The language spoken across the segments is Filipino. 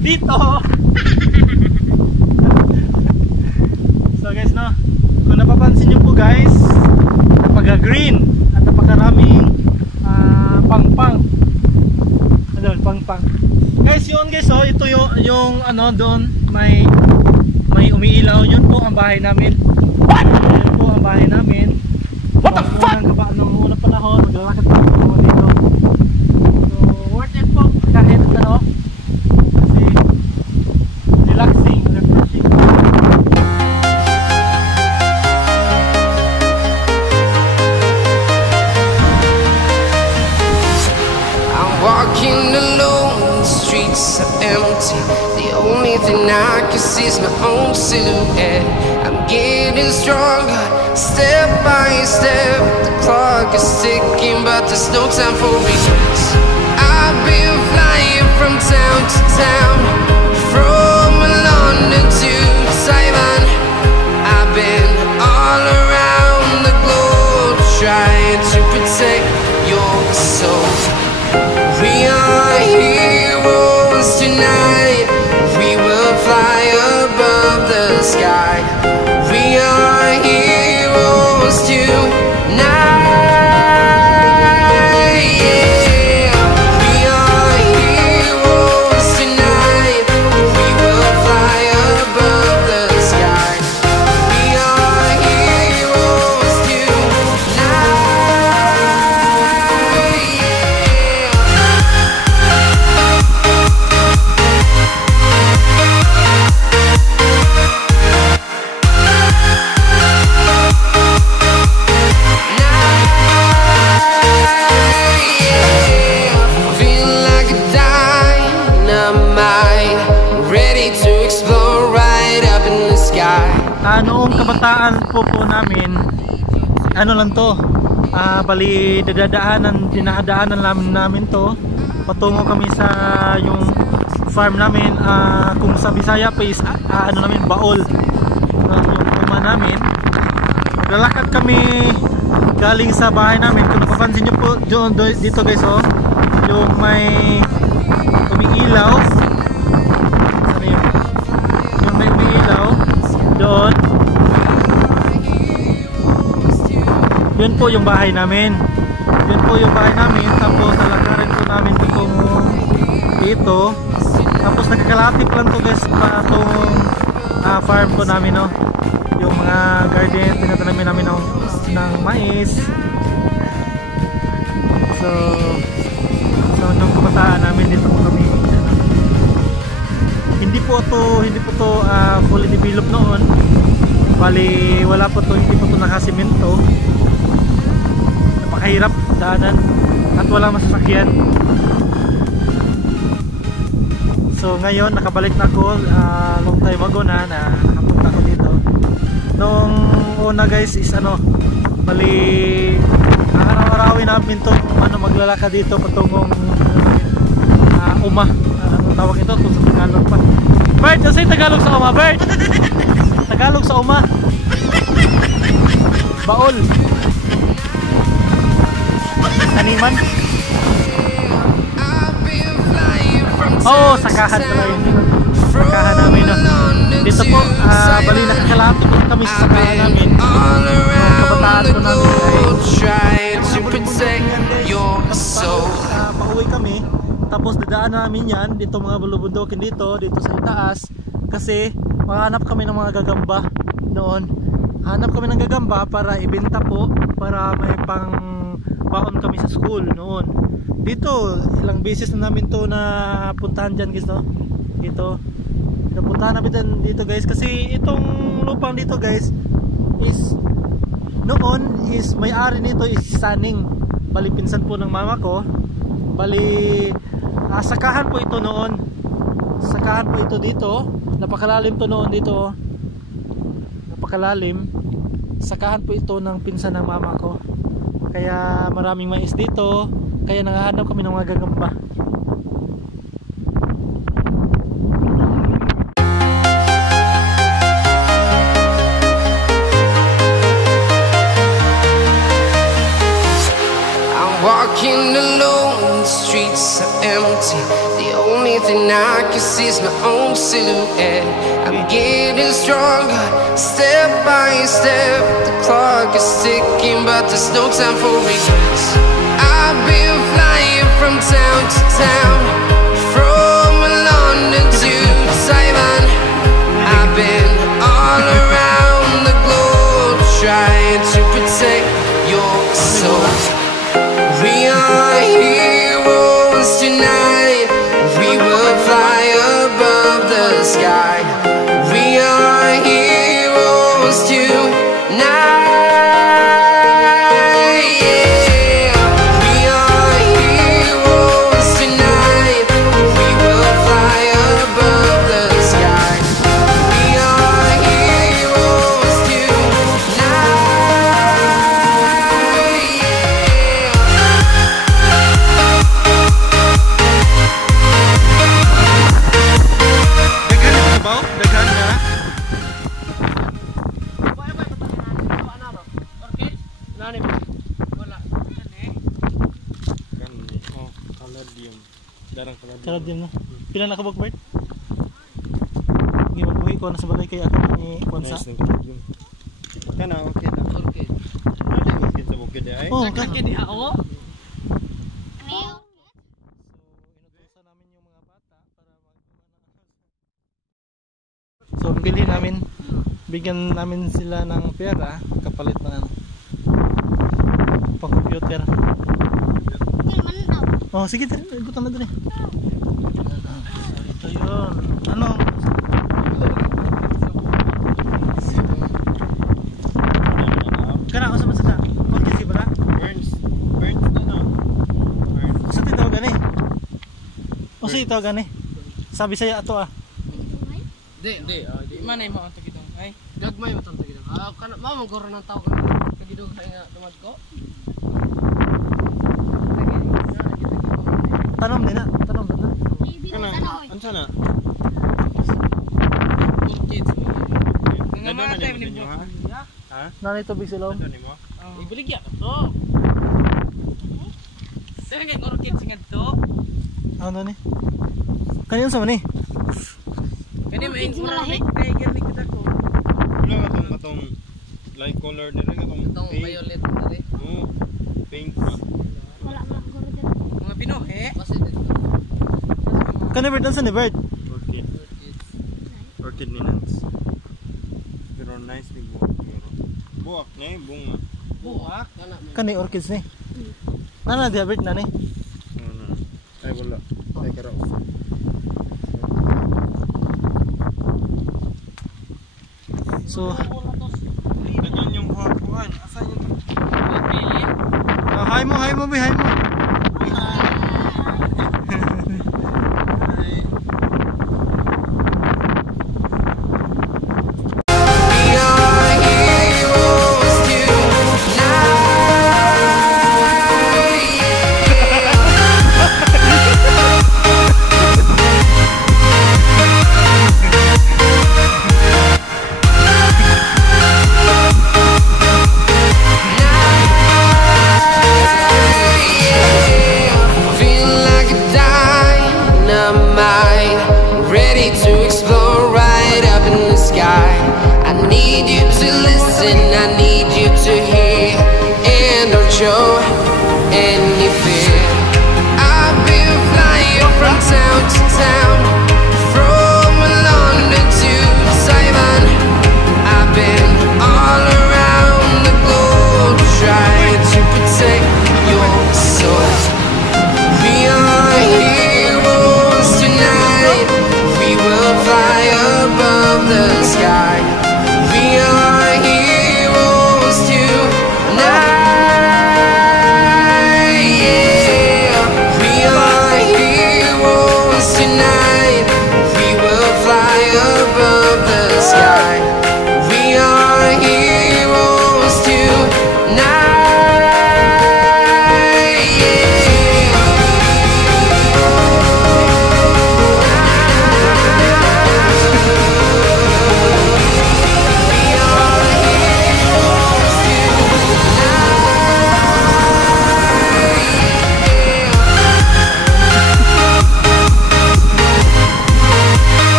Dito. So guys, no, kung napapansin nyo po guys, napaka-green at napakaraming pang-pang. Ano, pang-pang. Guys, yun guys, oh, ito yung ano doon, may umiilaw. Yun po ang bahay namin. Yun po ang bahay namin. What the fuck? Nung unang panahon, maglalakad po ako dito. So, worth it po kahit ano. Relaxing, refreshing. I'm walking alone, the streets are empty. The only thing I can see is my own silhouette. I'm getting stronger, step by step. The clock is ticking, but there's no time for regrets. I've been flying from town to town, from London to Taiwan. I've been all around the globe trying to protect your soul. We are heroes tonight. We will fly above the sky. We are heroes tonight. Noong kabataan po namin, ano lang to, bali dinadaanan namin to patungo kami sa yung farm namin, kung sa Bisaya pa is ano namin, Baol, yung uma namin. Maglalakad kami galing sa bahay namin. Kung napapansin nyo po dito guys, oh, yung may umiilaw, yung may umiilaw doon, yun po yung bahay namin. Yun po yung bahay namin. Tapos lalakarin po namin dito. Tapos nagkakalapit lang to guys pa itong farm po namin, no? Yung mga garden, tinatanamin namin ng mais. So nung kabataan namin dito po kami, hindi po to fully developed noon. Bali wala po to, hindi po to nakasimento. Napakahirap daanan at wala masasakyan. So ngayon nakabalik na ako, long time ago na nakapunta ako dito. Nung una guys is bali araw-arawin namin to maglalakad dito patungong uma. Anong tawag ito kung sa Tagalog pa? Bert, ano sa'yo Tagalog sa uma, Bert? Tagalog sa uma? Baol. Taniman? Oo, sakahan pala yun. Sakahan namin, no? Dito po, bali nakakalapit po kami sa sakahan namin. Kabataan po namin ay pauwi kami Tapos dadaan namin yan dito, mga bulubundukin dito sa itaas, kasi maghanap kami ng mga gagamba noon. Hanap kami ng gagamba para ibenta po, para may pang baon kami sa school noon. Dito ilang beses na namin to na puntahan dyan guys, no? Dito napuntahan namin dito guys, kasi itong lupang dito guys is noon is may-ari nito is Saning, bali pinsan po ng mama ko. Bali sakahan po ito noon, sakahan po ito dito, napakalalim to noon dito, napakalalim. Sakahan po ito ng pinsan ng mama ko, kaya maraming mais dito, kaya nangahanap kami ng mga gagamba. Walking alone, the streets are empty. The only thing I can see is my own silhouette. I'm getting stronger, step by step. The clock is ticking, but there's no time for regrets. I've been flying from town to town, from London to Taiwan. I've been all around the globe, trying to protect your soul. We are heroes tonight. We will fly above the sky. We are heroes tonight. Yeah. We are heroes tonight. We will fly above the sky. We are heroes tonight. Kalad din, no? Pila na kabog, Bert? Hindi magbuhi ko na sa balay kaya ako ni Kwanza. Kana okay na. Okay. Ano okay sa bukid ay? Oh, Kaya di ako. inutusan namin yung mga bata para so bili namin, bigyan namin sila ng pera kapalit ng ano, pang computer. Oh, sige, igutan na dun eh. Ito yun. Ano? Kana, usa man sa podcast si bala? Burns na no. Burns. Usa ti tawagan eh. Usa ti tawagan eh. Sabi saya ato ah. Di man ay mo ang tagidong. Ay, Dagmay mo tanto gid. Kana mamo goro nang tao ka. Kagidog sa nga dumad ko. Tanom din na. Tanom din na. Kana, ansa na? kids. Nga mga time ni mo. Ha? Nanay tubig silong. Ano nimo? Ibuligya to. Saya nga ngoro kids nga to. Ano ni? Kanyan sa man eh. Kani may mura tiger ni kita ko. Wala katong light color nila katong Itong pink. violet na rin. Oo. Pink na. Mga Pinohe. Kasi dito. Kanay Bert, ansa ni Bert? Orchid. Orchid ni Nance. Pero nice big buwak. Buwak niya yung bunga. Buwak. Kana man. Kanay orchids ni. Nana di Bert na ni. Ano? Ay wala. Ay karaw. So, Ganyan yung buwan. Asan yung Pili. hi mo, hi mo. We are heroes tonight. Feel like a dynamite, ready to explode right up in the sky. I need you to listen, I need you to hear, and don't show any fear. I've been flying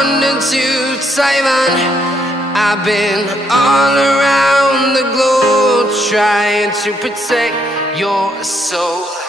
London to Taiwan. I've been all around the globe trying to protect your soul.